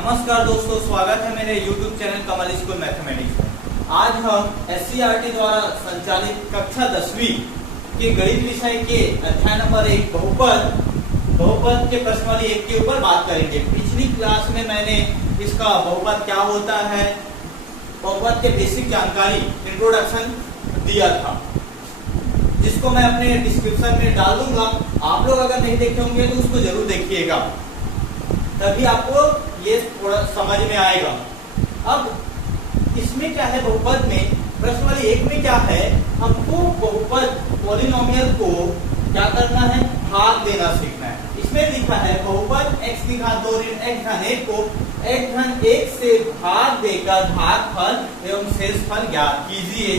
नमस्कार दोस्तों, स्वागत है मेरे YouTube चैनल कमल स्कूल मैथमेटिक्स में। आज हम SCERT द्वारा संचालित कक्षा 10वीं के गणित विषय के अध्याय नंबर 1 बहुपद के प्रश्नावली 1 के ऊपर बात करेंगे। पिछली क्लास में मैंने इसका बहुपद क्या होता है, बहुपद के बेसिक जानकारी इंट्रोडक्शन दिया था, जिसको मैं अपने डिस्क्रिप्शन में डाल दूंगा। आप लोग अगर नहीं देखे होंगे तो उसको जरूर देखिएगा, तभी आपको ये थोड़ा समझ में आएगा। अब इसमें क्या है, बहुपद में प्रश्नावली 1 में क्या है, हमको बहुपद पॉलिनोमियल को क्या करना है, भाग देना सीखना है। इसमें लिखा है बहुपद x की घात 2 ऋण x धन 1 को x धन 1 से भाग देकर भागफल एवं शेषफल ज्ञात कीजिए।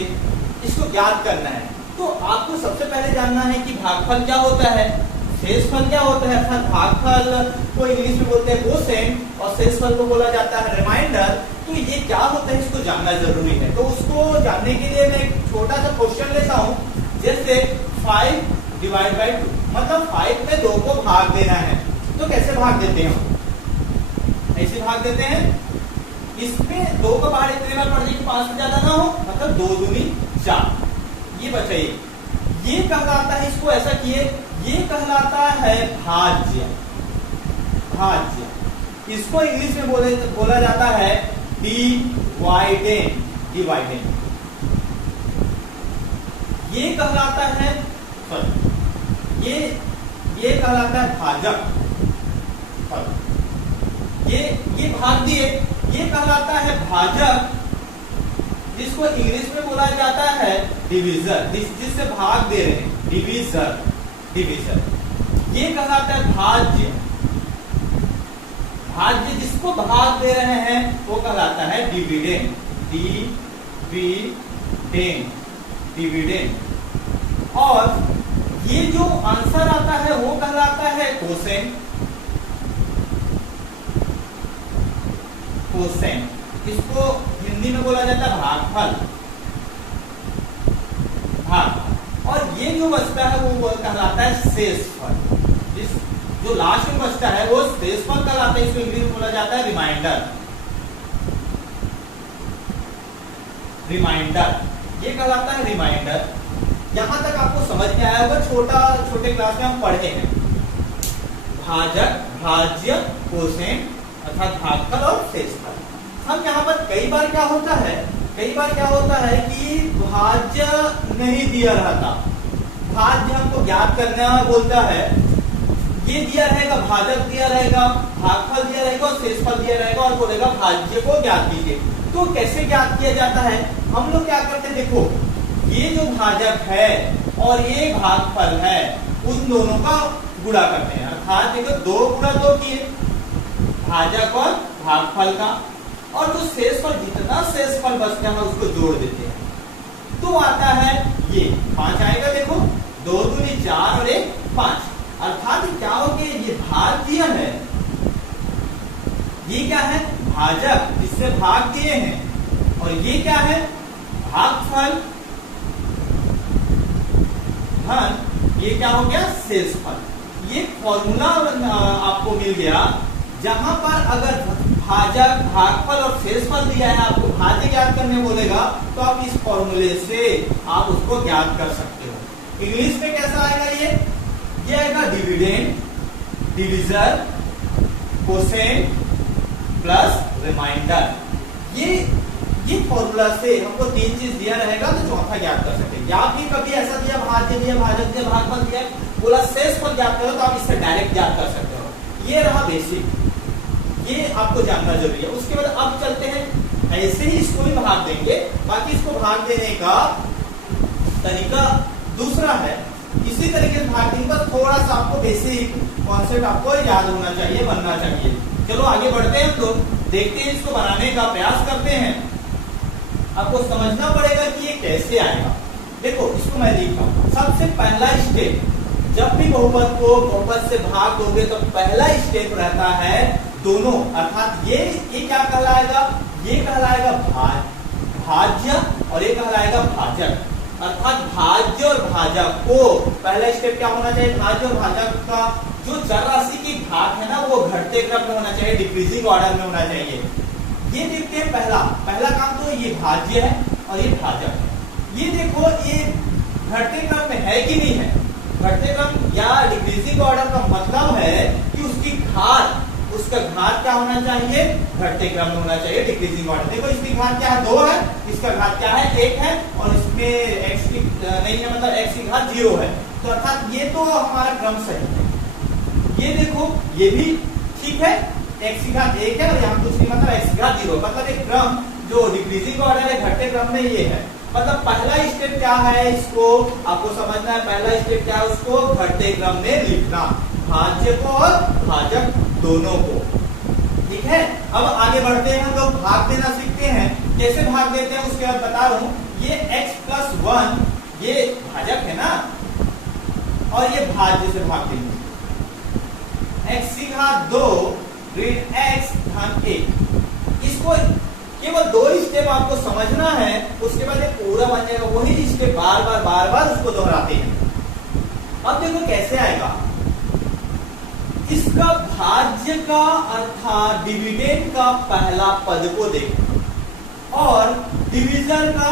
इसको ज्ञात करना है तो आपको सबसे पहले जानना है कि भागफल क्या होता है, शेषफल क्या होता है। अर्थात भागफल को इंग्लिश में बोलते हैं कोसेंट और शेषफल को बोला जाता है रिमाइंडर। तो ये क्या होता है, इसको जानना जरूरी है। तो उसको जानने के लिए मैं एक छोटा सा क्वेश्चन लेता हूँ, जैसे 5 डिवाइड बाई 2, मतलब 5 में 2 को भाग देना है। तो कैसे भाग देते हैं, ऐसे भाग देते हैं। इसमें 2 को बाहर इतने बार पड़ जाए कि 5 से ज्यादा ना हो, मतलब 2 दूनी 4, ये बचाइए। ये कहलाता है, इसको ऐसा किए, ये कहलाता है भाज्य। भाज्य इसको इंग्लिश में बोला जाता है डिवाइडेंड। ये कहलाता है, ये कहलाता है भाजक। ये भाग दिए, ये कहलाता है भाजक, जिसको इंग्लिश में बोला जाता है डिवीजर, जिससे भाग दे रहे हैं, डिवीजर। ये कहलाता है भाज्य। भाज्य जिसको भाग दे रहे हैं वो कहलाता है डिविडेंड। डिविडेंड। और ये जो आंसर आता है वो कहलाता है कोसेंट। इसको हिंदी में बोला जाता है भागफल। और ये जो बचता है वो कहलाता है शेषफल। जो लास्ट में बचता है वो शेषफल कहलाता है, इसको इंग्लिश में बोला जाता है रिमाइंडर। ये कहलाता है रिमाइंडर। यहां तक आपको समझ में आया होगा, छोटे क्लास में हम पढ़े हैं। भाजक, भाज्य, कोसेंट अर्थात भागफल और शेषफल। हम यहाँ पर कई बार क्या होता है कि भाज्य नहीं दिया रहता, भाज्य हमको ज्ञात करना बोलता है। ये दिया रहेगा, भाजक दिया रहेगा, भागफल दिया रहेगा और शेषफल दिया रहेगा और बोलेगा भाज्य को ज्ञात कीजिए। तो कैसे ज्ञात किया जाता है, हम लोग क्या करते हैं, देखो ये जो भाजक है और ये भागफल है, उन दोनों का गुणा करते हैं। अर्थात देखो 2 गुणा 2 किए, भाजक और भागफल का, और जो शेषफल, जितना शेषफल बचता है उसको जोड़ देते हैं, तो आता है ये 5 आएगा। देखो 2 दूनी 4 और 1 5। अर्थात क्या हो गया, ये भाज्य है, ये क्या है, भाजक जिससे भाग दिए हैं, और ये क्या है, भागफल धन, ये क्या हो गया, शेषफल। ये फॉर्मूला आपको मिल गया, जहां पर अगर भाजक, भागफल और शेषफल दिया है, आपको भाज्य ज्ञात करने बोलेगा, तो आप इस फॉर्मूले से आप उसको ज्ञात कर सकते हो। इंग्लिश में कैसा आएगा, ये आएगा dividend, divisor, quotient plus remainder. ये फॉर्मूला से हमको 3 चीज दिया रहेगा तो चौथा ज्ञात कर सकते हैं। या भी कभी ऐसा दिया, भाज्य दिया, भाजक दिया, भागफल दिया, बोला शेषफल ज्ञात करो, तो आप इससे डायरेक्ट ज्ञात कर सकते हो। ये रहा बेसिक, ये आपको जानना जरूरी है। उसके बाद अब चलते हैं, ऐसे ही इसको भी भाग देंगे। बाकी इसको भाग देने का तरीका दूसरा है, इसी तरीके से भाग देंगे, बस थोड़ा सा आपको बेसिक कॉन्सेप्ट आपको याद होना चाहिए, बनना चाहिए। चलो आगे बढ़ते हैं, तो देखते हैं, इसको बनाने का प्रयास करते हैं। आपको समझना पड़ेगा कि ये कैसे आएगा। देखो इसको मैं लिखता हूं। सबसे पहला स्टेप, जब भी बहुपद को बहुपद से भाग दोगे तो पहला स्टेप रहता है दोनों, अर्थात ये क्या कहलाएगा, ये कहलाएगा भाज्य और ये कहलाएगा भाजक। अर्थात भाज्य और भाजक को पहला स्टेप क्या होना चाहिए, भाज्य और भाजक का जो चर राशि की घात है ना वो घटते क्रम में होना चाहिए, डिक्रीजिंग ऑर्डर में होना चाहिए। ये देखते हैं पहला काम तो ये भाज्य है और ये भाजक है। ये देखो ये घटते क्रम में है कि नहीं है। घटते क्रम या डिक्रीजिंग ऑर्डर का मतलब है कि उसकी घात, उसका घात क्या होना चाहिए, घटते क्रम में होना चाहिए, डिक्रीजिंग ऑर्डर। देखो इसकी घात क्या है, 2 है, इसका घात क्या है, 1 है, और इसमें x की नहीं है, मतलब x की घात 0 है, तो अर्थात ये तो हमारा क्रम सही है। ये देखो ये भी ठीक है, x की घात 1 है और यहाँ कुछ नहीं, मतलब x की घात 0, मतलब एक क्रम जो डिक्रीजिंग ऑर्डर है घटते क्रम में ये है। मतलब पहला स्टेप क्या है, इसको आपको समझना है। पहला स्टेप क्या है, उसको घटते क्रम में लिखना, भाज्य को और भाजक दोनों को। ठीक है, अब आगे बढ़ते हैं, हम लोग भाग देना सीखते हैं। कैसे भाग देते हैं उसके बाद बता रहा हूं। ये x+1 ये भाजक है ना, और ये भाज्य से भाग देंगे। x की घात 2 ऋण x धन 1। इसको केवल 2 स्टेप आपको समझना है, उसके बाद ये पूरा बन जाएगा। वही स्टेप बार बार उसको दोहराते हैं। अब देखो कैसे आएगा। इसका भाज्य का अर्थात डिविडेंड का पहला पद को देखो और डिविजन का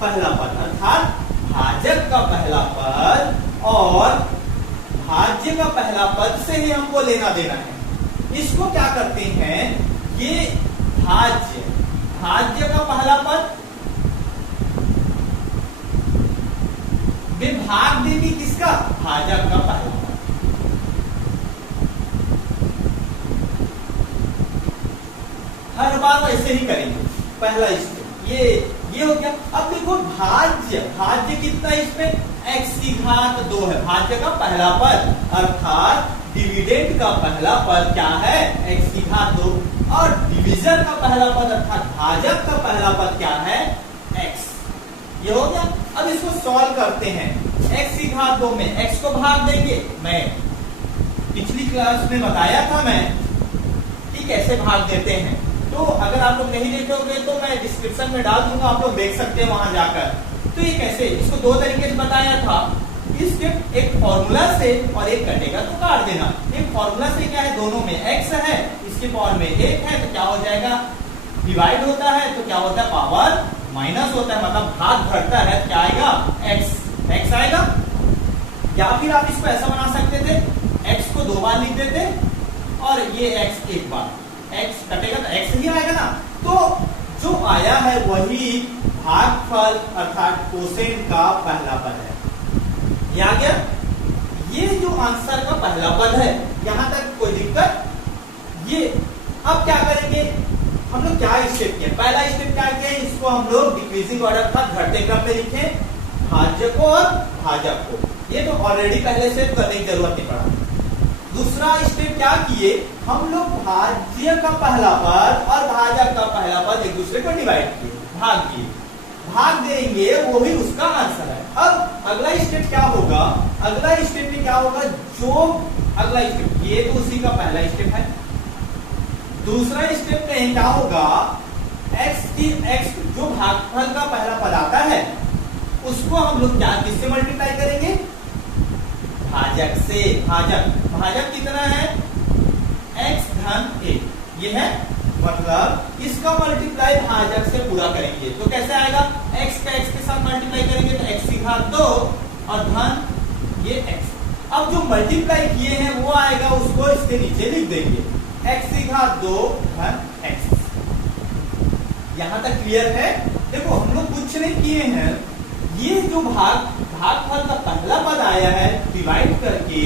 पहला पद अर्थात भाजक का पहला पद और भाज्य का पहला पद से ही हमको लेना देना है। इसको क्या करते हैं, ये भाज्य का पहला पद विभाग देंगे किसका, भाजक का पहला पद। हर बार ऐसे ही करेंगे। पहला स्टेप ये हो गया। अब देखो भाज्य कितना, इसमें x की घात 2 है, भाज्य का पहला पद अर्थात डिविडेंड का पहला पद क्या है, x की घात 2, और डिवीजन का पहला पद अर्थात भाजक का पहला पद क्या है, x। ये हो गया। अब इसको सॉल्व करते हैं। x की घात 2 में x को भाग देंगे। मैं पिछली क्लास में बताया था मैं कि कैसे भाग देते हैं, तो अगर आप लोग नहीं देखे होंगे तो मैं डिस्क्रिप्शन में डाल दूंगा, आप लोग देख सकते हैं वहां जाकर। तो ये कैसे, इसको 2 तरीके से बताया था। इसके एक फॉर्मूला से और एक कटेगा तो काट देना। एक फॉर्मूला से क्या है, दोनों में x है, इसके पावर में 1 है, तो क्या हो जाएगा, डिवाइड होता है तो क्या होता है, पावर माइनस होता है, मतलब भाग घटता है, क्या आएगा, x आएगा। या फिर आप इसको ऐसा बना सकते थे, x को 2 बार लिख देते और ये x एक बार, x कटेगा तो x ही आएगा ना। तो जो आया है वही भागफल अर्थात कोसेंट का पहला पद है। ये आ गया। ये जो आंसर का पहला पद है, यहां तक कोई दिक्कत। ये अब क्या करेंगे, हम लोग क्या स्टेप किया, पहला स्टेप क्या किया, इसको हम लोग डिक्रीजिंग ऑर्डर का घटते क्रम में लिखे, भाज्य को और भाजक को। ये तो ऑलरेडी पहले से करने की जरूरत नहीं पड़ा। दूसरा स्टेप क्या किए, हम लोग भाज्य का पहला पद और भाजक का पहला पद एक दूसरे को डिवाइड किए, भाग किए, भाग देंगे, वो भी उसका आंसर है। अब अगला स्टेप क्या होगा, अगला स्टेप में क्या होगा, जो अगला स्टेप, ये तो उसी का पहला स्टेप है। दूसरा स्टेप में क्या होगा, x जो भागफल का पहला पद आता है उसको हम लोग क्या किससे मल्टीप्लाई करेंगे, भाजक से। भाजक कितना है, x धन 1, ये है, मतलब इसका मल्टीप्लाई भाजक से पूरा करेंगे तो कैसे आएगा, x का x के साथ मल्टीप्लाई करेंगे तो x की घात 2 और धन ये x। अब जो मल्टीप्लाई किए हैं वो आएगा, उसको इसके नीचे लिख देंगे, x की घात 2 धन x। यहां तक क्लियर है। देखो हम लोग कुछ नहीं किए हैं, ये जो भागफल का पहला पद आया है डिवाइड करके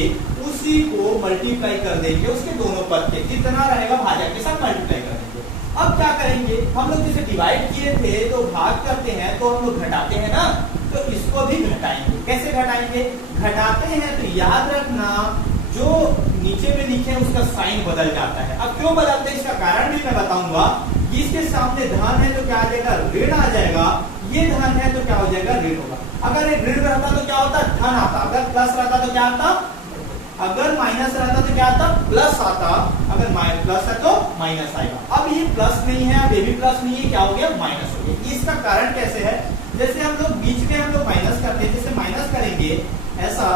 उसी को मल्टीप्लाई कर देंगे उसके दोनों पद के, जितना रहेगा भाजक के साथ मल्टीप्लाई कर देंगे। अब क्या करेंगे, हम लोग जैसे डिवाइड किए थे तो भाग करते हैं तो हम लोग घटाते हैं ना, तो इसको भी घटाएंगे। कैसे घटाएंगे, घटाते हैं तो याद रखना जो नीचे में लिखे हैं उसका साइन बदल जाता है। अब क्यों बदलते हैं इसका कारण भी मैं बताऊंगा। इसके सामने धन है तो क्या आ जाएगा, ऋण आ जाएगा, ये धन है तो क्या हो जाएगा, ऋण होगा। अगर एक ऋण रहता तो क्या होता, धन आता, अगर प्लस रहता तो क्या आता, अगर माइनस रहता तो क्या आता, प्लस आता, अगर प्लस है तो माइनस आएगा। अब ये प्लस नहीं है, अब ये भी प्लस नहीं है, क्या हो गया, माइनस हो गया। इसका कारण कैसे है, जैसे हम लोग बीच में हम लोग माइनस करते हैं, जैसे माइनस करेंगे ऐसा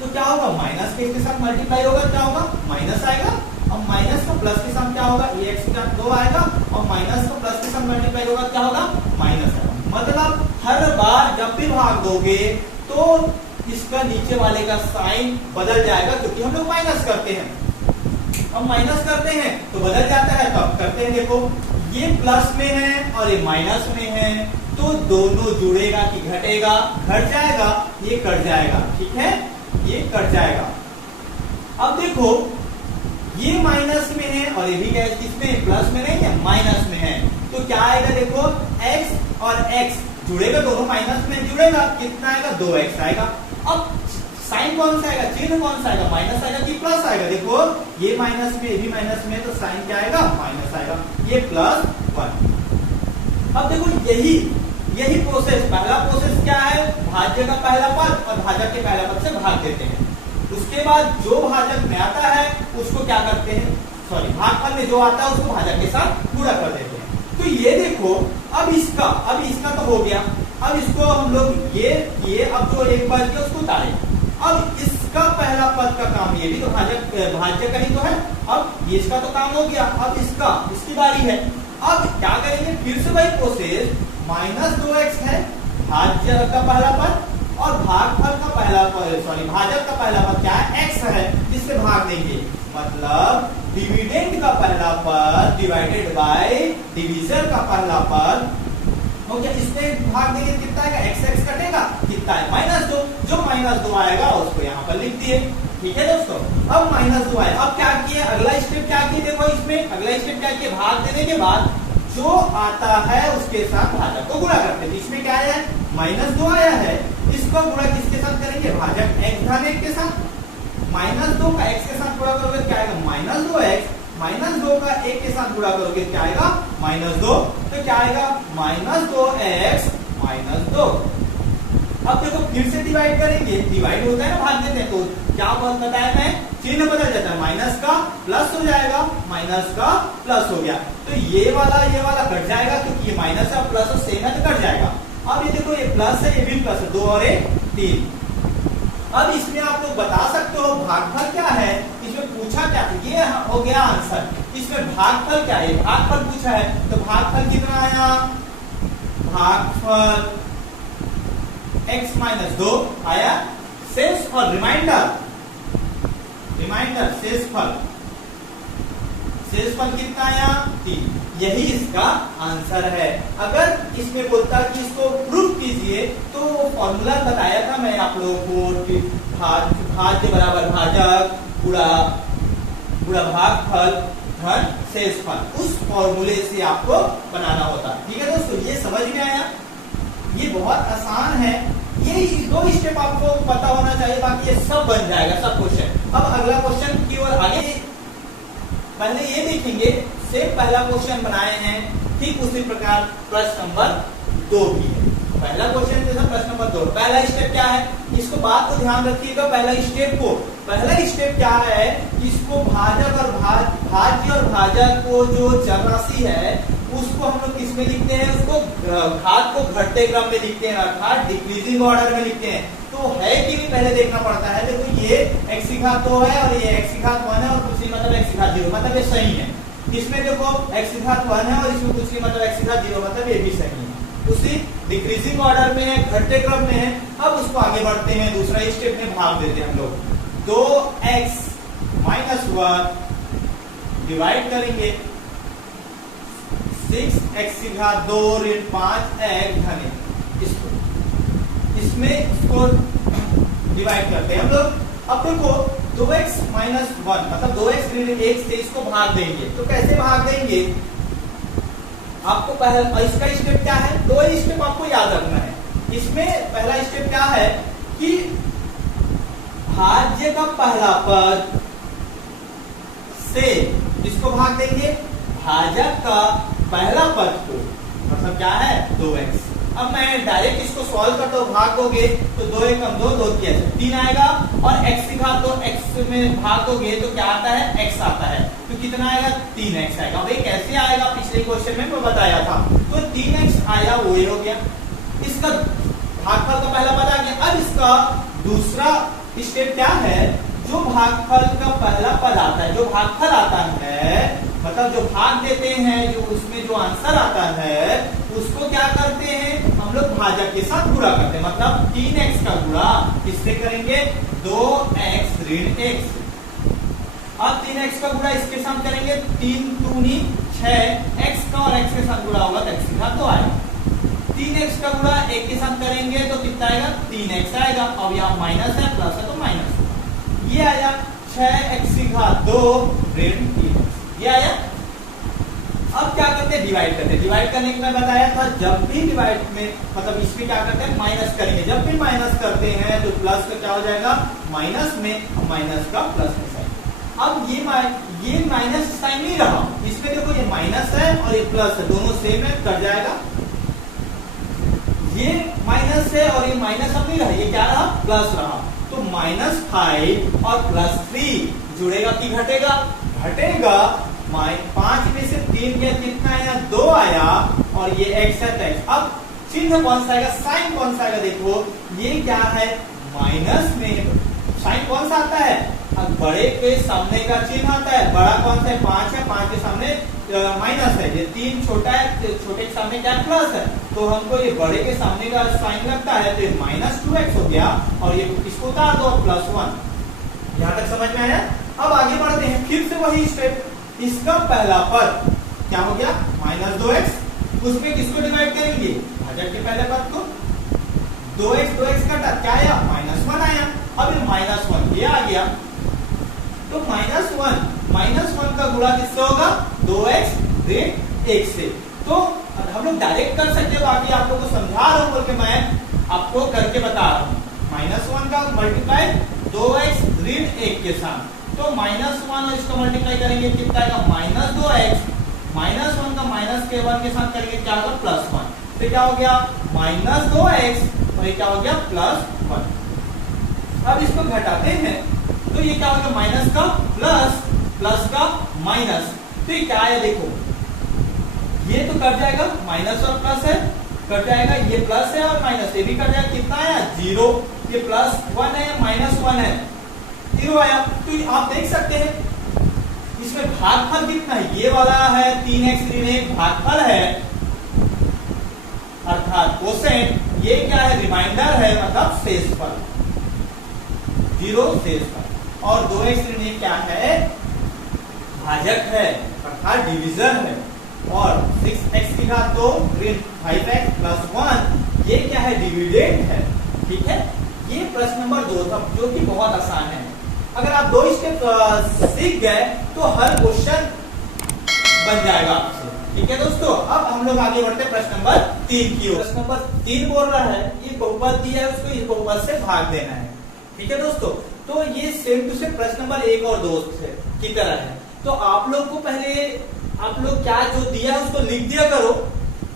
तो क्या होगा, माइनस के इसके साथ मल्टीप्लाई होगा, क्या होगा, माइनस आएगा। अब माइनस का प्लस के साथ क्या होगा, ये एक्स का 2 आएगा और माइनस का प्लस के साथ मल्टीप्लाई होगा, क्या होगा, माइनस आएगा। मतलब हर बार जब भी भाग दोगे तो इसका नीचे वाले का साइन बदल जाएगा, क्योंकि हम लोग माइनस करते हैं। हम माइनस करते हैं तो बदल जाता है। तो अब करते हैं, देखो ये प्लस में है और ये माइनस में है, तो दोनों जुड़ेगा कि घटेगा, घट जाएगा, ये कट जाएगा, ठीक है, ये कट जाएगा। अब देखो ये माइनस में है और ये भी क्या है, किसमें, प्लस में नहीं है, माइनस में है, तो क्या आएगा, देखो x और x जुड़ेगा, दोनों माइनस में जुड़ेगा, कितना आएगा, 2x आएगा। अब साइन कौन सा आएगा, चिन्ह कौन सा आएगा, माइनस आएगा कि प्लस आएगा, देखो ये माइनस में, ये भी माइनस में, तो साइन क्या आएगा, माइनस आएगा, ये +1। अब देखो यही प्रोसेस, पहला प्रोसेस क्या है, भाज्य का पहला पद और भाजक के पहला पद से भाग देते हैं। उसके बाद जो भाजक में आता है उसको क्या करते हैं, सॉरी भागफल में जो आता है उसको भाजक के साथ गुणा कर देते हैं। तो ये देखो अब इसका तो हो गया, अब इसको हम लोग ये अब जो एक बार किया उसको उतारे। अब इसका पहला पद का काम, ये भी तो भाज्य का ही तो है, अब ये इसका तो काम हो गया, अब इसकी बारी है। अब क्या करेंगे, फिर से वही प्रोसेस, -2x है भाज्य का पहला पद और भागफल का पहला पद, सॉरी भाजक का पहला पद क्या है, x है, जिससे भाग देंगे। मतलब डिविडेंड का पहला पद डिवाइडेड बाय डिवीजर का पहला पद, ओके, इसमें भाग देंगे, कितना आएगा, x कटेगा, कितना है, -2, जो -2 आएगा उसको यहाँ पर लिख दिए, ठीक है दोस्तों। अब -2 आया, अब क्या किए, अगला स्टेप क्या किए, देखो इसमें अगला स्टेप क्या किए, भाग देने के बाद जो आता है उसके साथ भाजक को गुणा करते हैं। इसमें क्या आया है, -2 आया है, इसको गुणा किसके साथ करेंगे, भाजक x धन 1 के साथ, -2 का x के साथ गुणा करोगे क्या आएगा, -2x, -2 का 1 के साथ गुणा करोगे क्या आएगा, -2, तो क्या आएगा, -2x -2। अब देखो फिर से डिवाइड करेंगे, डिवाइड होता है ना, भाग देते हैं, तो क्या बताया मैं, चिन्ह बदल जाता है, माइनस का प्लस हो जाएगा, माइनस का प्लस हो गया, तो ये वाला कट जाएगा, क्योंकि ये माइनस है प्लस और सेम है तो कट जाएगा। अब ये देखो ये प्लस है, ये भी प्लस है, 2 और 1 3। अब इसमें आप लोग बता सकते हो भागफल क्या है, इसमें पूछा क्या था, ये हो गया आंसर। इसमें भागफल क्या है, भागफल पूछा है, तो भागफल कितना आया, भागफल x - 2 आया, शेष और रिमाइंडर शेषफल कितना आया, 3। यही इसका आंसर है। अगर इसमें बोलता कि इसको प्रूफ कीजिए, तो फॉर्मूला बताया था मैं आप लोगों को, भाज्य बराबर भाजक गुणा भागफल धन शेषफल, उस फॉर्मूले से आपको बनाना होता है, ठीक है दोस्तों। ये समझ में आया, ये बहुत आसान है, ये 2 स्टेप आपको पता होना चाहिए, बाकी ये सब बन जाएगा, सब क्वेश्चन। अब अगला क्वेश्चन की ओर आगे, पहले ये देखेंगे, सेम पहला क्वेश्चन बनाए हैं, ठीक उसी प्रकार प्रश्न नंबर 2 भी है। पहला क्वेश्चन जैसा प्रश्न नंबर 2, पहला स्टेप क्या है, इसको बात को ध्यान रखिएगा, पहला स्टेप क्या है, इसको भाजक और भाज्य और भाजक को जो चर राशि है उसको हम लोग किसमें लिखते हैं, उसको घात को घटते क्रम में लिखते हैं, अर्थात डिक्रीजिंग ऑर्डर में लिखते हैं। तो है कि नहीं पहले देखना पड़ता है। देखो ये x की घात 2 है और ये x की घात 1 है और कुछ मतलब x की घात 0, मतलब ये सही है। इसमें देखो x की घात 1 है और इसमें कुछ मतलब x की घात 0, मतलब ये भी सही है। उसी डिक्रीजिंग ऑर्डर में है, घटते क्रम में है। अब उसको आगे बढ़ते हैं, दूसरा स्टेप में भाग देते हैं हम लोग। 2x - 1 डिवाइड करेंगे 6x की घात 2 ऋण 5x धन 1, इसमें इसको डिवाइड करते हैं हम लोग। अब देखो 2x - 1 मतलब 2x ऋण 1 से इसको भाग देंगे, तो कैसे भाग देंगे, आपको पहला इसका स्टेप क्या है, 2 स्टेप आपको याद रखना है। इसमें पहला स्टेप क्या है कि भाज्य का पहला पद से इसको भाग देंगे भाजक का पहला पद को, मतलब क्या है 2x। अब मैं डायरेक्ट इसको सॉल्व करता हूँ, भाग दोगे तो 2 1 कम 2 2 3 आएगा और x की घात 2 x में भाग दोगे तो क्या आता है, x आता है, तो कितना आएगा 3x आएगा। भाई कैसे आएगा, पिछले क्वेश्चन में मैं बताया था। तो 3x आया, वो हो गया, इसका भागफल का पहला पद आ गया। अब इसका दूसरा स्टेप क्या है, जो भागफल का पहला पद आता है, जो भागफल आता है, मतलब जो भाग देते हैं, जो उसमें जो आंसर आता है उसको क्या करते हैं हम लोग भाजक के साथ गुणा करते हैं। मतलब 3x का गुणा किससे करेंगे, 2x ऋण x। अब 3x का गुणा इसके साथ करेंगे, 3 दूनी 6, x का और x के साथ गुणा होगा तो x की घात 2 आएगा। 3x का गुणा 1 के साथ करेंगे तो कितना आएगा, 3x आएगा। अब यहाँ माइनस है, प्लस है तो माइनस, ये आया 6x की घात 2 ऋण 3x, ये आया। अब क्या करते हैं, डिवाइड करते हैं। डिवाइड करने के मैं बताया था, जब भी डिवाइड में मतलब इसमें क्या करते हैं, माइनस करेंगे। जब भी माइनस करते हैं तो प्लस का क्या हो जाएगा, माइनस में, माइनस का प्लस में साइन। अब ये माइनस साइन नहीं रहा, इसमें देखो ये माइनस है और ये प्लस है, दोनों सेम है, कट जाएगा। ये माइनस है और ये माइनस अब नहीं रहा, ये क्या रहा, प्लस रहा। तो -5 और +3 जुड़ेगा कि घटेगा, घटेगा। 5 में से 3 गया, कितना आया, 2 आया, और ये x है तो x। अब चिन्ह कौन सा आएगा, साइन कौन सा आएगा, देखो ये क्या है, माइनस में साइन कौन सा आता है, अब बड़े के सामने का चिन्ह आता है। बड़ा कौन सा है, 5 है, 5 के सामने माइनस है, ये 3 छोटा है, छोटे के सामने क्या प्लस है, तो हमको ये बड़े के सामने का साइन लगता है, तो ये -2x हो गया, और ये इसको उतार दो, +1। यहां तक समझ में आया। अब आगे बढ़ते हैं, फिर से वही स्टेप। इसका पहला पद क्या हो गया, -2x, उसमें किसको डिवाइड करेंगे, भाजक के पहले पद को। 2x कटा, क्या आया, -1 आया। अब ये -1 ये आ गया, तो -1 का गुणा किससे होगा, 2x ऋण 1 से। तो हम लोग डायरेक्ट कर सकते हो, बाकी आप लोग को समझा रहा हूं बोल के मैं आपको करके बता रहा हूं। -1 का मल्टीप्लाई 2x ऋण 1 के साथ, तो -1 और इसको मल्टीप्लाई करेंगे कितना आएगा, -2x। -1 का माइनस के 1 के साथ करेंगे क्या होगा, +1। तो क्या हो गया, -2x, और ये क्या हो गया, +1। अब इसको घटाते हैं तो ये क्या होगा, माइनस का प्लस, प्लस का माइनस, तो ये क्या है, देखो ये तो कट जाएगा, माइनस और प्लस है, कट जाएगा, ये प्लस है और माइनस, ये भी कट जाएगा, कितना आया, 0। ये +1 है, -1 है, 0 आया। तो आप देख सकते हैं इसमें भागफल कितना है, ये वाला है 3x ऋण 1 भागफल है, अर्थात कोसेंट। ये क्या है, रिमाइंडर है, मतलब शेषफल, 0 शेषफल। और 2x ऋण 1 क्या है, भाजक है, अर्थात डिवीजन है। और 6x की घात 2 ऋण 5x + 1, ये क्या है, डिविडेंड है। ठीक है, ये प्रश्न नंबर 2 था, जो कि बहुत आसान है। अगर आप 2 स्टेप सीख गए तो हर क्वेश्चन बन जाएगा आपसे। ठीक है दोस्तों, अब हम लोग आगे बढ़ते हैं प्रश्न नंबर 3 की ओर। प्रश्न नंबर 3 बोल रहा है, ये बहुपद दिया है, उसको इस बहुपद से भाग देना है। ठीक है दोस्तों, तो ये सेम टू सेम प्रश्न नंबर 1 और 2 की तरह है। तो आप लोग को पहले आप लोग क्या जो दिया है उसको लिख दिया करो।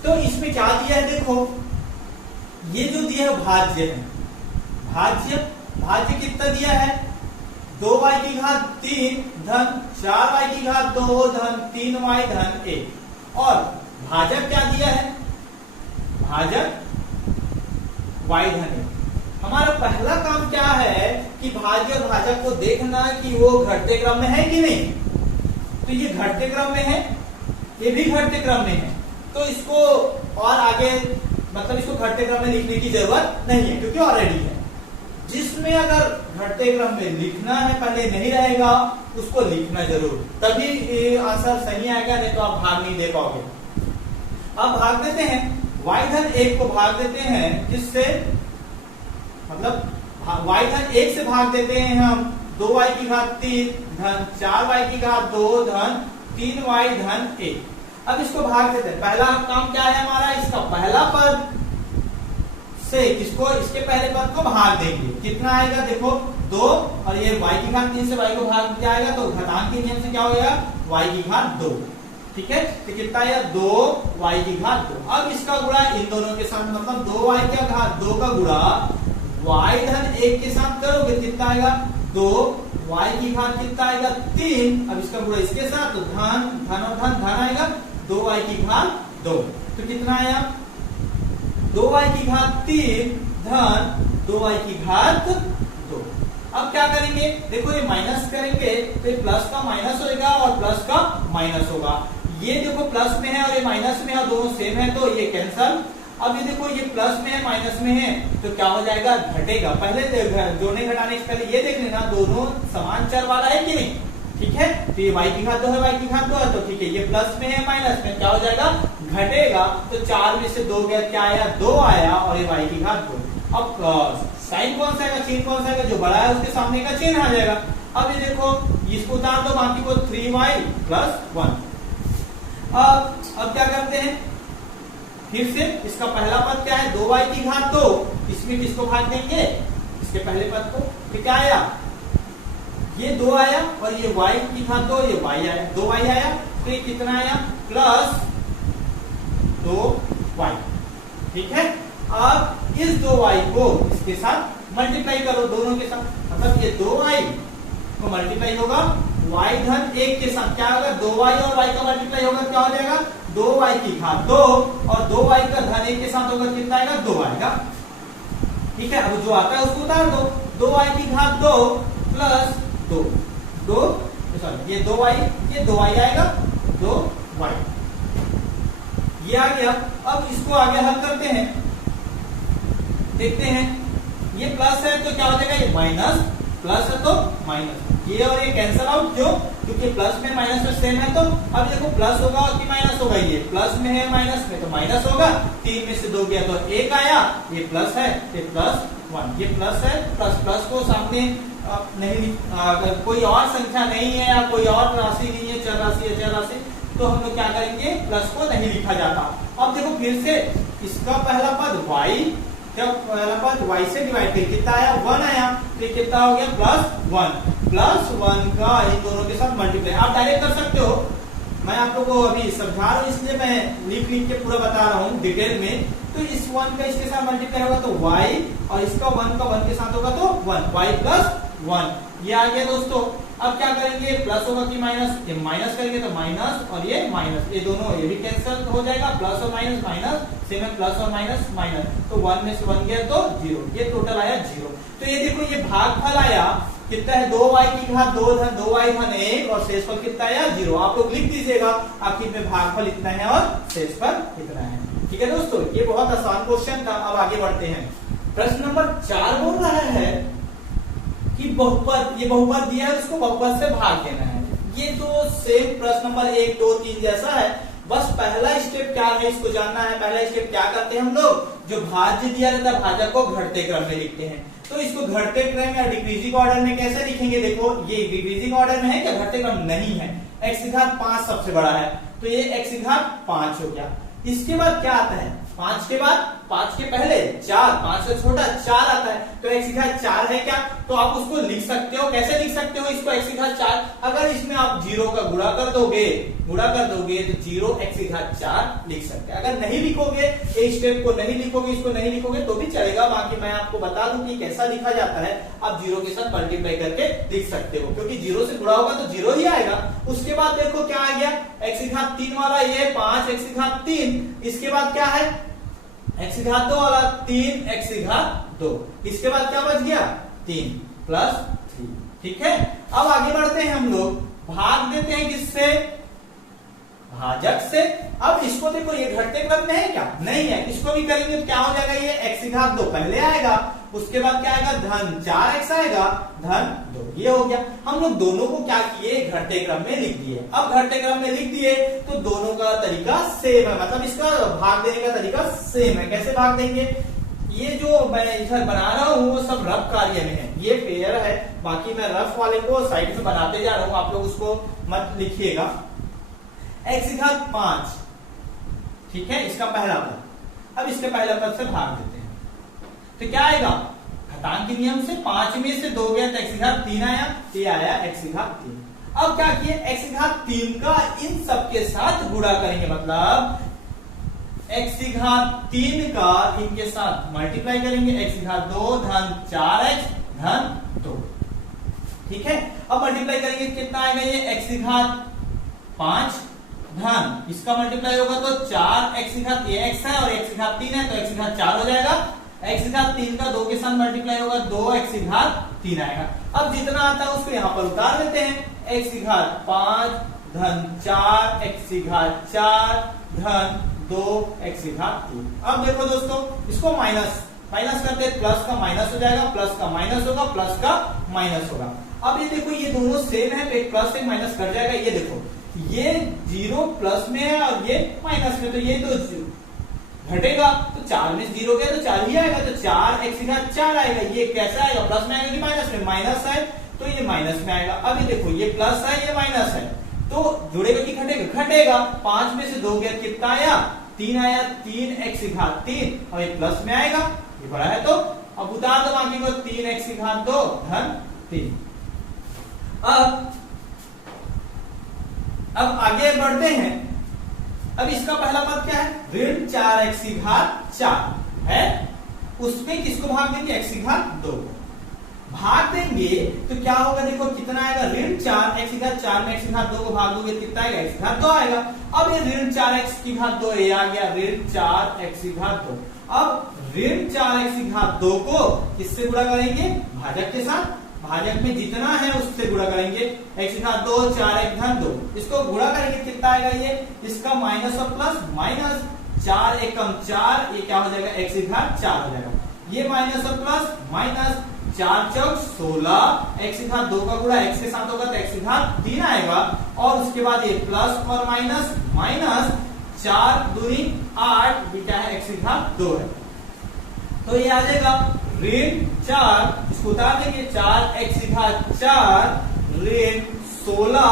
तो इसमें क्या दिया है, देखो ये जो दिया है भाज्य है, भाज्य कितना दिया है, 2y की घात 3 धन 4y की घात 2 धन 3y धन 1। और भाजक क्या दिया है, भाजक y धन 1। हमारा पहला काम क्या है कि भाज्य और भाजक को देखना कि वो घटते क्रम में है कि नहीं। तो ये घटते क्रम में है, ये भी घटते क्रम में है, तो इसको और आगे मतलब इसको घटते क्रम में लिखने की जरूरत नहीं है, क्योंकि ऑलरेडी है। जिसमें अगर घटते क्रम में लिखना है पहले नहीं रहेगा, उसको लिखना जरूर, तभी आंसर सही आएगा, नहीं तो आप भाग नहीं दे पाओगे। अब भाग देते हैं, y धन 1 को भाग देते हैं, जिससे मतलब y धन 1 से भाग देते हैं हम 2y की घात 3 धन 4y की घात 2 धन 3y धन 1। अब इसको भाग देते हैं। पहला काम क्या है हमारा, इसका पहला पद से किसको, इसके पहले पद को भाग देंगे। कितना आएगा, देखो 2, और ये y की घात 3 से y को भाग जाएगा तो घातांक के नियम से क्या हो जाएगा, y की घात 2। ठीक है, तो कितना आया, 2y की घात 2। अब इसका गुणा इन दोनों के साथ, मतलब 2y की घात 2 का गुणा y धन 1 के साथ करोगे, कितना आएगा, 2y की घात कितना आएगा, 3। अब इसका गुणा इसके साथ, तो धन और धन आएगा, 2y की घात 2। तो कितना आया, 2y की घात 3 धन 2y की घात 2। अब क्या करेंगे, देखो ये माइनस करेंगे तो ये प्लस का माइनस होगा और प्लस का माइनस होगा। ये देखो प्लस में है और ये माइनस में है, दोनों सेम है तो ये कैंसल। अब ये देखो ये प्लस में है माइनस में है तो क्या हो जाएगा, घटेगा। पहले जोड़ने घटाने से पहले ये देख लेना दोनों समान चर वाला है कि नहीं, ठीक है। तो ये y की घात 2 है, y की घात 2 है तो ठीक है, ये प्लस में है माइनस में क्या हो जाएगा, घटेगा। तो 4 में से 2 गया, क्या आया, 2 आया और ये y की घात 2। अब साइन कौन सा आएगा, चिन्ह कौन सा आएगा, जो बड़ा है उसके सामने का चिन्ह आ जाएगा। अब ये देखो इसको उतार दो, बाकी को 3y + 1। अब क्या करते हैं, फिर से इसका पहला पद क्या है, 2y की घात 2, इसमें किसको भाग देंगे, इसके पहले पद को। तो क्या आया, ये 2 आया और ये y की घात 2, ये y आया, 2y आया तो ये कितना आया, +2y, ठीक है। अब इस 2y को इसके साथ मल्टीप्लाई करो, दोनों के साथ, मतलब ये 2y को मल्टीप्लाई होगा y धन 1 के साथ, क्या होगा, 2y और y का मल्टीप्लाई होगा, क्या हो जाएगा, 2y की घात 2 और 2y का धन 1 के साथ होगा, कितना आएगा, 2 आएगा, ठीक है। अब जो आता है उसको उतार दो, 2y की घात 2 + 2 सॉरी ये 2y, ये 2y आएगा, 2y ये आ गया। अब इसको आगे हल करते हैं, देखते हैं, ये प्लस है तो क्या हो जाएगा, ये माइनस, प्लस है तो माइनस, ये और ये कैंसल आउट, क्यों, क्योंकि प्लस में माइनस में सेम है। तो अब देखो प्लस होगा कि माइनस होगा, ये प्लस में है माइनस में तो माइनस होगा, 3 में से 2 गया तो 1 आया, ये प्लस है, ये +1, ये प्लस है, प्लस को सामने नहीं, अगर कोई और संख्या नहीं है या कोई और राशि नहीं है, चर राशि है, चर राशि, तो हम लोग क्या करेंगे, प्लस को नहीं लिखा जाता। अब देखो फिर से इसका पहला पद y, जब पहला पद y से डिवाइड किया कितना आया, 1 आया, तो ये कितना हो गया, +1 का इन दोनों के साथ मल्टीप्लाई। आप डायरेक्ट कर सकते हो, मैं आप लोगों को अभी समझा रहा हूँ इसलिए मैं लिख के पूरा बता रहा हूँ डिटेल में। तो इस 1 का इसके साथ मल्टीप्लाई होगा तो y, और इसका 1 का 1 के साथ होगा तो 1, y + 1, ये आ गया दोस्तों। अब क्या करेंगे, प्लस होगा कि माइनस, ये माइनस करेंगे तो माइनस और ये माइनस, ये दोनों ये भी कैंसिल हो जाएगा, प्लस और माइनस माइनस, सेम है, प्लस और माइनस माइनस, तो 1 में से 1 गया तो 0, ये टोटल आया 0। तो ये देखो ये भागफल आया कितना है, 2y की घात 2 धन 2y धन 1 और शेषफल कितना आया, 0। आप लोग लिख दीजिएगा आखिर में भागफल इतना है और शेषफल इतना है, ठीक है दोस्तों। ये बहुत आसान क्वेश्चन था। अब आगे बढ़ते हैं, प्रश्न नंबर 4 बोल रहा है कि बहुपद, ये बहुपद दिया है उसको बहुपद से भाग देना है। ये तो सेम प्रश्न नंबर 1 2 3 जैसा है, बस पहला स्टेप क्या है इसको जानना है। पहला स्टेप क्या करते हैं हम लोग, जो भाज्य दिया रहता है भाजक को घटते क्रम में लिखते हैं। तो इसको घटते क्रम या डिक्रीजिंग ऑर्डर में कैसे लिखेंगे, देखो ये डिक्रीजिंग ऑर्डर में है क्या, घटते क्रम नहीं है, x की घात 5 सबसे बड़ा है तो ये x की घात 5 हो गया। इसके बाद क्या आता है, 5 के बाद, 5 के पहले 4, 5 से छोटा 4 आता है तो x की घात 4 है क्या, तो आप उसको लिख सकते हो। कैसे लिख सकते हो इसको, x की घात 4, अगर इसमें आप 0 का गुणा कर दोगे तो 0 x की घात 4 लिख सकते हैं। अगर नहीं लिखोगे, इस स्टेप को नहीं लिखोगे, इसको नहीं लिखोगे तो भी चलेगा, बाकी मैं आपको बता दूं कि कैसा लिखा जाता है। आप 0 के साथ मल्टीप्लाई करके लिख सकते हो, क्योंकि 0 से गुणा होगा तो 0 ही आएगा। उसके बाद देखो क्या आ गया, x की घात 3 वाला ये 5 x की घात 3, इसके बाद क्या है x की घात 2 वाला 3 x की घात 2, इसके बाद क्या बच गया 3 + 3, ठीक है। अब आगे बढ़ते हैं, हम लोग भाग देते हैं किससे, भाजक से। अब इसको देखो ये घटते क्रम में है क्या, नहीं है, इसको भी करेंगे तो क्या हो जाएगा, ये x की घात 2 पहले आएगा, उसके बाद क्या आएगा, धन 4x आएगा, धन 2, ये हो गया। हम लोग दोनों को क्या किए, घटते क्रम में लिख दिए। अब घटते क्रम में लिख दिए तो दोनों का तरीका सेम है, मतलब इसका भाग देने का तरीका सेम है। कैसे भाग देंगे, ये जो मैं इधर बना रहा हूँ वो सब रफ कार्य में है, ये पेयर है, बाकी मैं रफ वाले को साइड से बनाते जा रहा हूँ, आप लोग उसको मत लिखिएगा। x की घात 5, ठीक है, इसका पहला पद। अब इसके पहला पद से भाग देते हैं तो क्या आएगा, घटांक के नियम से 5 में से 2 गया तो x की घात 3 आया, ये आया x की घात 3। अब क्या किए, x की घात 3 का इन सब के साथ गुणा करेंगे, मतलब x की घात 3 का इनके साथ मल्टीप्लाई करेंगे, x की घात 2 धन 4x धन 2, ठीक है। अब मल्टीप्लाई करेंगे कितना आएगा, ये x की घात 5 धन इसका मल्टीप्लाई होगा तो 4 x की घात, ये x है और x की घात 3 है तो x की घात 4 हो जाएगा। x की घात 3 का 2 के साथ मल्टीप्लाई होगा 2 x की घात 3 आएगा। अब जितना आता है उसको यहाँ पर उतार देते हैं, x की घात 5 धन 4 x की घात 4 धन 2 x की घात 3। अब देखो दोस्तों इसको माइनस करते हैं, प्लस का माइनस हो जाएगा, प्लस का माइनस होगा, प्लस का माइनस होगा। अब ये देखो ये दोनों सेम है, एक प्लस एक माइनस कट जाएगा। ये देखो ये 0 प्लस में है और ये माइनस में, तो ये तो घटेगा, तो 4 में 0 गया तो 4 ही आएगा, तो 4 x की घात 4 आएगा। ये कैसा आएगा, प्लस में आएगा कि माइनस में? माइनस है तो ये माइनस में आएगा। अब ये देखो ये प्लस है ये माइनस है, तो जुड़ेगा कि घटेगा? घटेगा। 5 में से 2 गया, कितना आया? 3 आया, 3 x की घात 3 और ये प्लस में आएगा, ये बड़ा है तो अब उतार दो बाकी को, 3 x की घात 2 धन 3। अब आगे बढ़ते हैं। अब इसका पहला पद क्या है? ऋण 4x की घात 4 है, उसमें किसको भाग देंगे? x की घात 2 को भाग देंगे तो क्या होगा? देखो कितना आएगा? ऋण 4x की घात 4 में x की घात 2 को भाग दोगे कितना आएगा? x की घात 2 आएगा। अब ये ऋण 4x की घात 2 ये आ गया, ऋण 4x की घात 2। अब ऋण 4x की घात 2 को किससे गुणा करेंगे? भाजक के साथ। भाजक में जितना है उससे गुणा करेंगे, x की घात 2 4x धन 2, इसको गुणा करेंगे कितना आएगा? ये इसका माइनस और प्लस, माइनस 4 एकम 4, ये क्या हो जाएगा? x की घात 4 हो जाएगा। ये माइनस और प्लस, माइनस 4 चौक 16, x की घात 2 का गुणा x के साथ होगा तो x की घात 3 आएगा। और उसके बाद ये प्लस और माइनस, माइनस 4 दूनी 8, ये क्या है? x की घात 2 है, तो ये आ जाएगा ऋण 4, इसको उतार देंगे, 4 x की घात 4 ऋण 16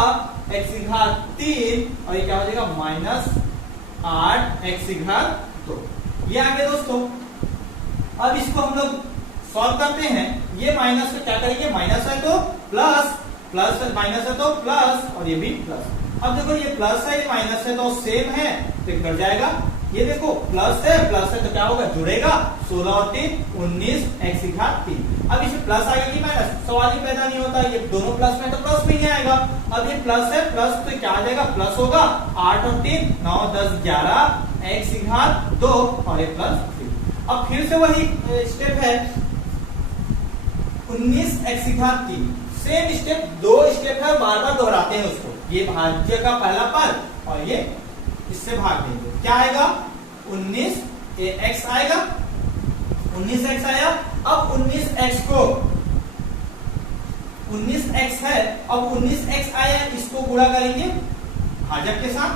x की घात 3 और ये क्या हो जाएगा? माइनस 8 x की घात 2। ये आ गया दोस्तों। अब इसको हम लोग सॉल्व करते हैं। ये माइनस को क्या करेंगे? माइनस है तो प्लस, प्लस माइनस है तो प्लस और ये भी प्लस। अब देखो ये प्लस है ये माइनस है तो सेम है तो कट जाएगा। ये देखो प्लस है तो क्या होगा? जुड़ेगा, 16 और 3 19 x की घात 3। अब इसमें प्लस आएगा कि माइनस? सवाल ही पैदा नहीं होता, ये दोनों प्लस में तो प्लस में ही आएगा। अब ये प्लस है, प्लस तो क्या आ जाएगा? प्लस होगा, 8 और 3 9 10 11 x की घात 2 और ये प्लस 3। अब फिर से वही स्टेप है, 19 x की घात 3, सेम स्टेप, 2 स्टेप है, बार बार दोहराते हैं उसको। ये भाज्य का पहला पद और ये इससे भाग देंगे, क्या आएगा? 19 x आएगा, 19x आया। अब 19x को 19x है, अब 19x आया, इसको गुणा करेंगे भाजक के साथ,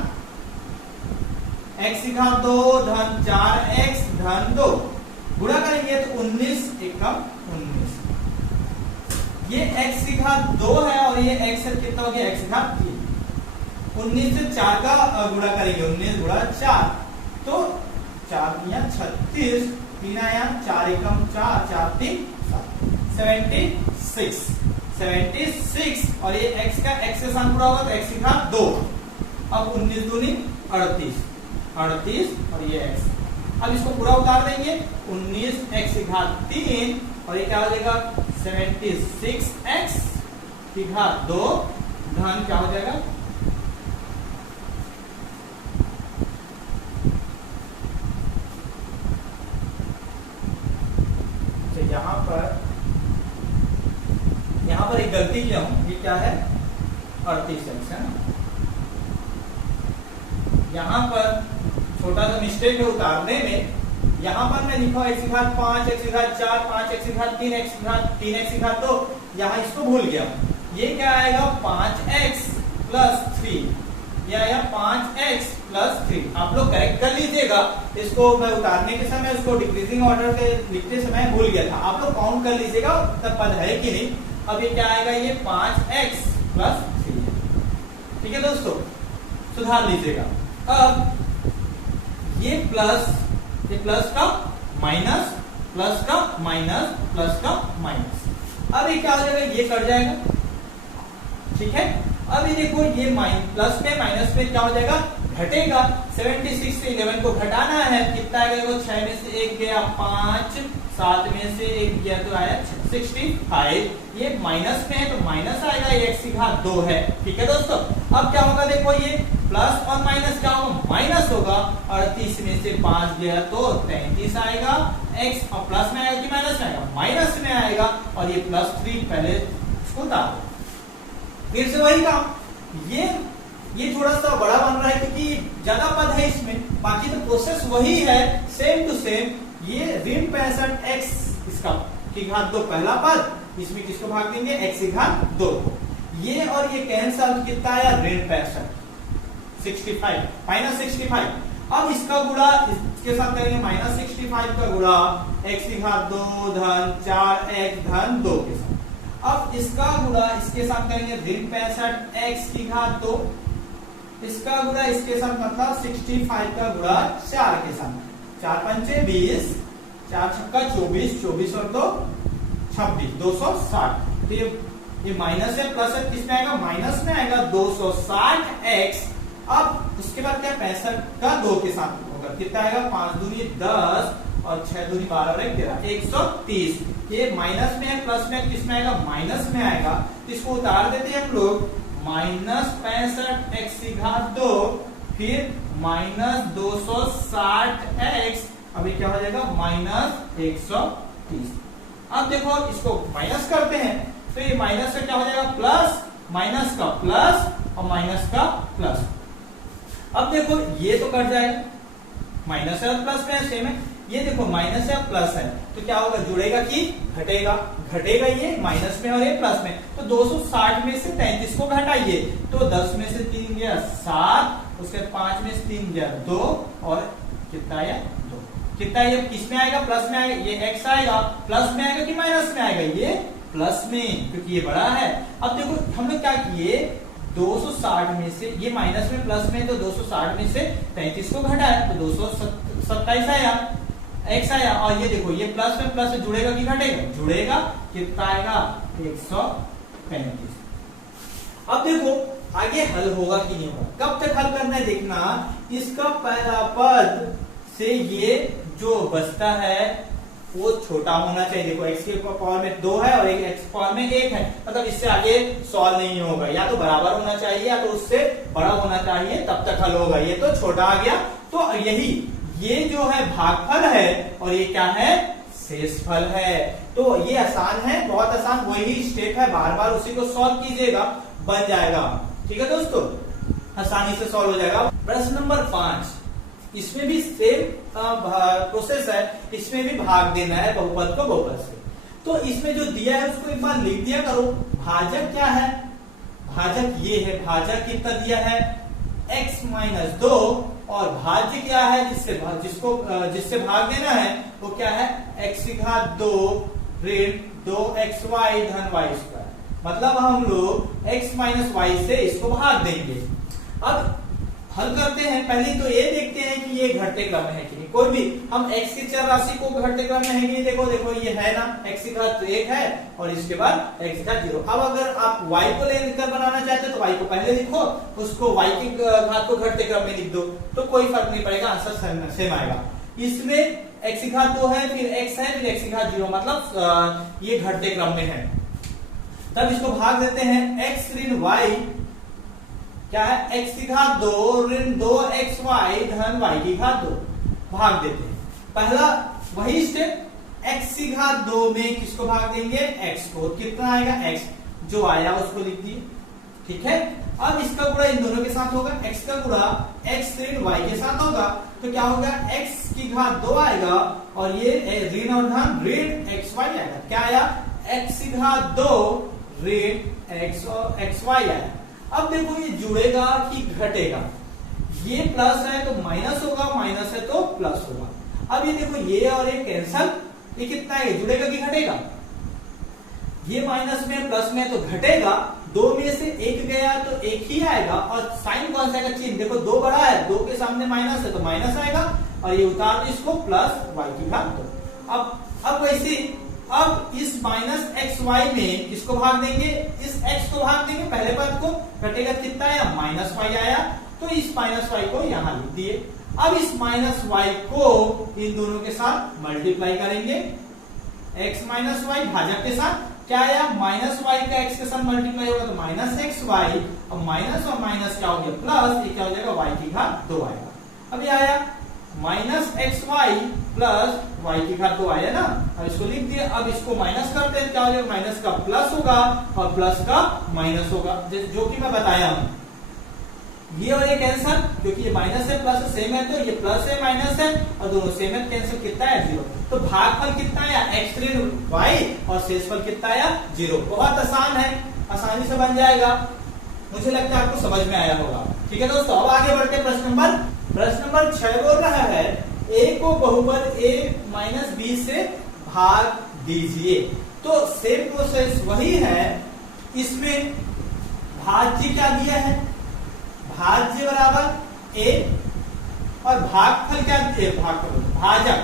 x की घात 2 धन 4x धन 2 गुणा करेंगे तो 19 एकम 19। ये x की घात 2 है और ये x है, कितना हो गया? x की घात 3। 19 से 4 का गुणा करेंगे, 19 गुणा 4 तो 4 या 36, 3 आया, 4 एकम 4 4 3 7, 76 और ये x का x के साथ गुणा होगा तो x की घात 2। अब 19 दूनी 38 और ये x। अब इसको पूरा उतार देंगे, 19 x की घात 3 और ये क्या हो जाएगा? 76x की घात 2 धन क्या हो जाएगा? यहाँ पर एक गलती किया हूं, ये क्या है? 38x है ना। यहाँ पर छोटा सा मिस्टेक है उतारने में। यहाँ पर मैं लिखा x की घात 5 x की घात 4 5 x की घात 3 x की घात 3 x की घात 2, यहाँ इसको भूल गया। ये क्या आएगा? 5x प्लस 3, ये आया 5x प्लस 3। आप लोग करेक्ट कर लीजिएगा, इसको मैं उतारने के समय उसको डिक्रीजिंग ऑर्डर से लिखते समय भूल गया था। आप लोग काउंट कर लीजिएगा तब पद है कि नहीं। अब ये क्या आएगा? ये 5x प्लस 3, ठीक है दोस्तों, सुधार लीजिएगा। अब ये प्लस का माइनस, प्लस का माइनस, प्लस का माइनस, अब ये क्या हो जाएगा? ये कट जाएगा, ठीक है। अब ये देखो ये प्लस में माइनस में क्या हो जाएगा? घटेगा। 76 से 11 को घटाना है, कितना आएगा? देखो 6 में से 1 गया 5, 7 में से 1 गया तो आया 65। ये माइनस में है तो माइनस आएगा, ये x की घात 2 है, ठीक है दोस्तों। अब क्या होगा? देखो ये प्लस और माइनस क्या होगा? माइनस होगा, 38 में से 5 गया तो 33 आएगा। x और प्लस में आएगा कि माइनस में आएगा? माइनस में आएगा। और ये +3 पहले इसको डाल, फिर से वही काम। ये थोड़ा सा बड़ा बन रहा है क्योंकि ज्यादा पद है इसमें, बाकी तो प्रोसेस वही है, सेम टू सेम। ये ऋण 65x इसका की घात 2 पहला पद, इसमें किसको भाग देंगे? x की घात 2। ये और ये कैंसल, कितना आया? ऋण 65 -65। अब इसका गुणा इसके साथ करेंगे, -65 का गुणा x की घात 2 धन 4x धन 2 के साथ। अब इसका गुणा इसके साथ करेंगे ऋण 65x की घात 2, इसका गुणा इसके साथ मतलब 65 का गुणा 4 के साथ। 4 पंचे 20, 4 छक्का 24, 24 और 2 26, 260। तो ये माइनस है प्लस है, किसमें आएगा? माइनस में आएगा 260x। अब उसके बाद क्या? 65 का 2 के साथ होगा, कितना आएगा? 5 दूनी 10 और 6 दूनी 12 और 1 13, 130। ये माइनस में है प्लस में, किसमें आएगा? माइनस में आएगा। तो इसको उतार देते हैं हम लोग, -65x की घात 2 फिर -260x, अभी क्या हो जाएगा? -130। अब देखो इसको माइनस करते हैं तो ये माइनस का क्या हो जाएगा? प्लस, माइनस का प्लस और माइनस का प्लस। अब देखो ये तो कट जाएगा, माइनस है और प्लस में सेम है। ये देखो माइनस है और प्लस है तो क्या होगा? जुड़ेगा कि घटेगा? घटेगा। ये माइनस में और ये प्लस में, तो 260 में से 33 को घटाइए तो 10 में से 3 गया 7, उसके 5 में से 3 गया 2 और कितना आया? 2। कितना ये किस में आएगा? प्लस में आएगा। ये x आएगा, प्लस में आएगा कि माइनस में आएगा? ये प्लस में, क्योंकि ये बड़ा है। अब देखो हम लोग क्या किए, 260 में से ये माइनस में प्लस में, तो 260 में से 33 को घटाया तो 227 आया, x आया। और ये देखो ये प्लस में प्लस जुड़ेगा कि घटेगा? जुड़ेगा। कितना आएगा? 135। अब देखो आगे हल होगा कि नहीं होगा, कब तक हल करना है देखना। इसका पहला पद से ये जो बचता है वो छोटा होना चाहिए। देखो x के पावर में 2 है और एक x पावर में 1 है, मतलब इससे आगे सॉल्व नहीं होगा। या तो बराबर होना चाहिए या तो उससे बड़ा होना चाहिए, तब तक हल होगा। ये तो छोटा आ गया, तो यही ये जो है भागफल है और ये क्या है? शेषफल है। तो ये आसान है, बहुत आसान, वही स्टेप है, बार बार उसी को सॉल्व कीजिएगा, बन जाएगा। ठीक है दोस्तों, आसानी से सॉल्व हो जाएगा। प्रश्न नंबर 5, इसमें भी सेम प्रोसेस है, इसमें भी भाग देना है बहुपद को बहुपद से। तो इसमें जो दिया है उसको एक बार लिख दिया करो। भाजक क्या है? भाजक ये है, भाजक कितना दिया है? x - 2 और भाज्य क्या है? जिससे भाग देना है वो क्या है? x की घात 2 ऋण 2xy धन y²। मतलब हम लोग x - y से इसको भाग देंगे। अब हल करते हैं, पहले तो ये देखते हैं कि ये घटते क्रम में है कि नहीं। कोई भी हम x की चर राशि को घटते क्रम में है कि नहीं। देखो ये है ना, x की घात 1 है और इसके बाद x की घात 0। अब अगर आप y को लेकर बनाना चाहते हैं तो y को पहले लिखो, उसको y की घात को घटते क्रम में लिख दो, तो कोई फर्क नहीं पड़ेगा, आंसर सेम आएगा। इसमें x की घात 2 है, फिर x है, फिर x की घात 0, मतलब ये घटते क्रम में है। तब इसको भाग देते हैं, x ऋण y क्या है? x की घात 2 ऋण 2xy धन y की घात 2, भाग देते हैं। पहला वही स्टेप, x की घात 2 में किसको भाग देंगे? x को। कितना आएगा? x जो आया उसको लिख दिए। ठीक है, अब इसका गुणा इन दोनों के साथ होगा, x का गुणा x ऋण y के साथ होगा, तो क्या होगा? x की घात 2 आएगा और ये ऋण और धन ऋण xy आएगा। क्या आया? x की घात 2 ऋण x और xy आया। अब देखो ये जुड़ेगा कि घटेगा? ये प्लस है तो माइनस होगा, माइनस है तो प्लस होगा। अब ये देखो ये और ये कैंसल, ये कितना है? जुड़ेगा कि घटेगा? ये माइनस में प्लस में तो घटेगा, 2 में से 1 गया तो 1 ही आएगा। और साइन कौन सा आएगा? चिन्ह। देखो 2 बड़ा है, 2 के सामने माइनस है तो माइनस आएगा, और ये उतार दो इसको, प्लस y की घात 2। अब वैसे अब इस -xy में किसको भाग देंगे? इस x को भाग देंगे, पहले पद को। घटेगा कितना आया? -y आया, तो इस -y को यहां लिख दिए। अब इस -y को इन दोनों के साथ मल्टीप्लाई करेंगे, x - y भाजक के साथ। क्या आया? -y का x के साथ मल्टीप्लाई होगा तो -xy, और माइनस क्या हो गया? प्लस, ये क्या हो जाएगा? y की घात 2 आएगा। अभी आया minus x y plus y की घात 2 आया ना, अब इसको लिख दिया। अब इसको माइनस करते हैं, क्या हो जाएगा, माइनस का प्लस होगा और प्लस का माइनस होगा, जो कि मैं बताया हूं। ये और ये कैंसल, क्योंकि ये माइनस है प्लस सेम है, तो ये प्लस है माइनस है और दोनों सेम है, कैंसिल कितना है 0। तो भागफल कितना आया x ऋण y और शेषफल कितना आया 0। बहुत आसान है, आसानी से बन जाएगा। मुझे लगता है आपको समझ में आया होगा। ठीक है दोस्तों, अब आगे बढ़ते हैं प्रश्न नंबर 6 बोल रहा है a को बहुपद a माइनस b से भाग दीजिए। तो सेम प्रोसेस वही है, इसमें भाज्य क्या दिया है, भाज्य बराबर a और भागफल क्या दिया, भाजक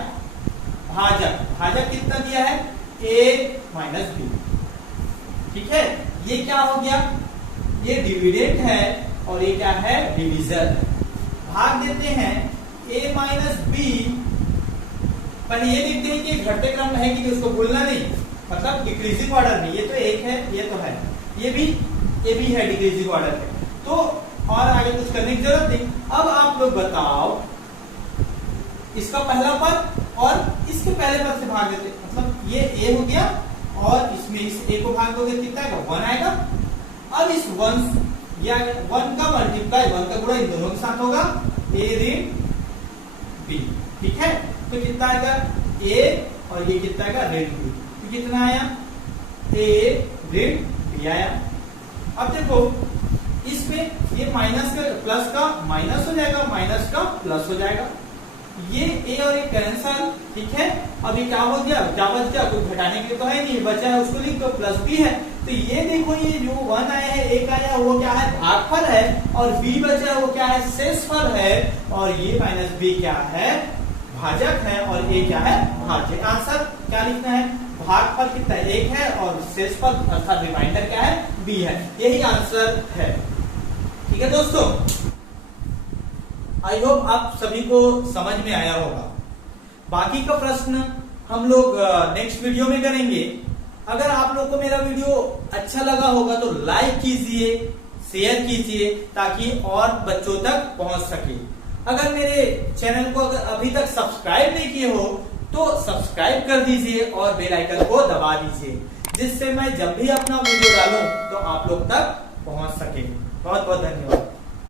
भाजक कितना दिया है a माइनस b। ठीक है, ये क्या हो गया, ये डिविडेंड है और ये क्या है, डिवीजन है। भाग देते हैं a माइनस b, पहले ये देखते हैं कि घटते क्रम में है कि उसको भूलना नहीं, मतलब डिक्रीजिंग ऑर्डर नहीं। ये तो एक है, ये तो है, ये भी है डिक्रीजिंग ऑर्डर है, तो और आगे कुछ करने की जरूरत नहीं। अब आप लोग बताओ, इसका पहला पद और इसके पहले पद से भाग देते, मतलब ये a हो गया और इसमें इस a को भाग दोगे कितना आएगा, 1 आएगा। अब इस 1 या 1 का मल्टीप्लाई 1 का गुणा इन दोनों के साथ होगा, a ऋण b। ठीक है, तो कितना आएगा a और ये कितना आएगा ऋण b, तो कितना आया a ऋण b आया। अब देखो इसमें ये माइनस का प्लस का माइनस हो जाएगा, माइनस का प्लस हो जाएगा, ये a और ये कैंसल। ठीक है, अभी क्या हो गया, क्या बच गया, कुछ घटाने के लिए तो है नहीं, बचा है उसको लिख दो, प्लस b है। तो ये देखो, ये जो 1 आया है, 1 आया वो क्या है, भागफल है, और b बचा है वो क्या है, शेषफल है, और ये माइनस b क्या है, भाजक है, और a क्या है, भाज्य। आंसर क्या लिखना है, भागफल कितना है, 1 है, और शेषफल अर्थात रिमाइंडर क्या है, b है। यही आंसर है। ठीक है दोस्तों, आई होप आप सभी को समझ में आया होगा। बाकी का प्रश्न हम लोग नेक्स्ट वीडियो में करेंगे। अगर आप लोग को मेरा वीडियो अच्छा लगा होगा तो लाइक कीजिए, शेयर कीजिए, ताकि और बच्चों तक पहुंच सके। अगर मेरे चैनल को अगर अभी तक सब्सक्राइब नहीं किए हो तो सब्सक्राइब कर दीजिए और बेल आइकन को दबा दीजिए, जिससे मैं जब भी अपना वीडियो डालूं तो आप लोग तक पहुंच सके। बहुत बहुत धन्यवाद।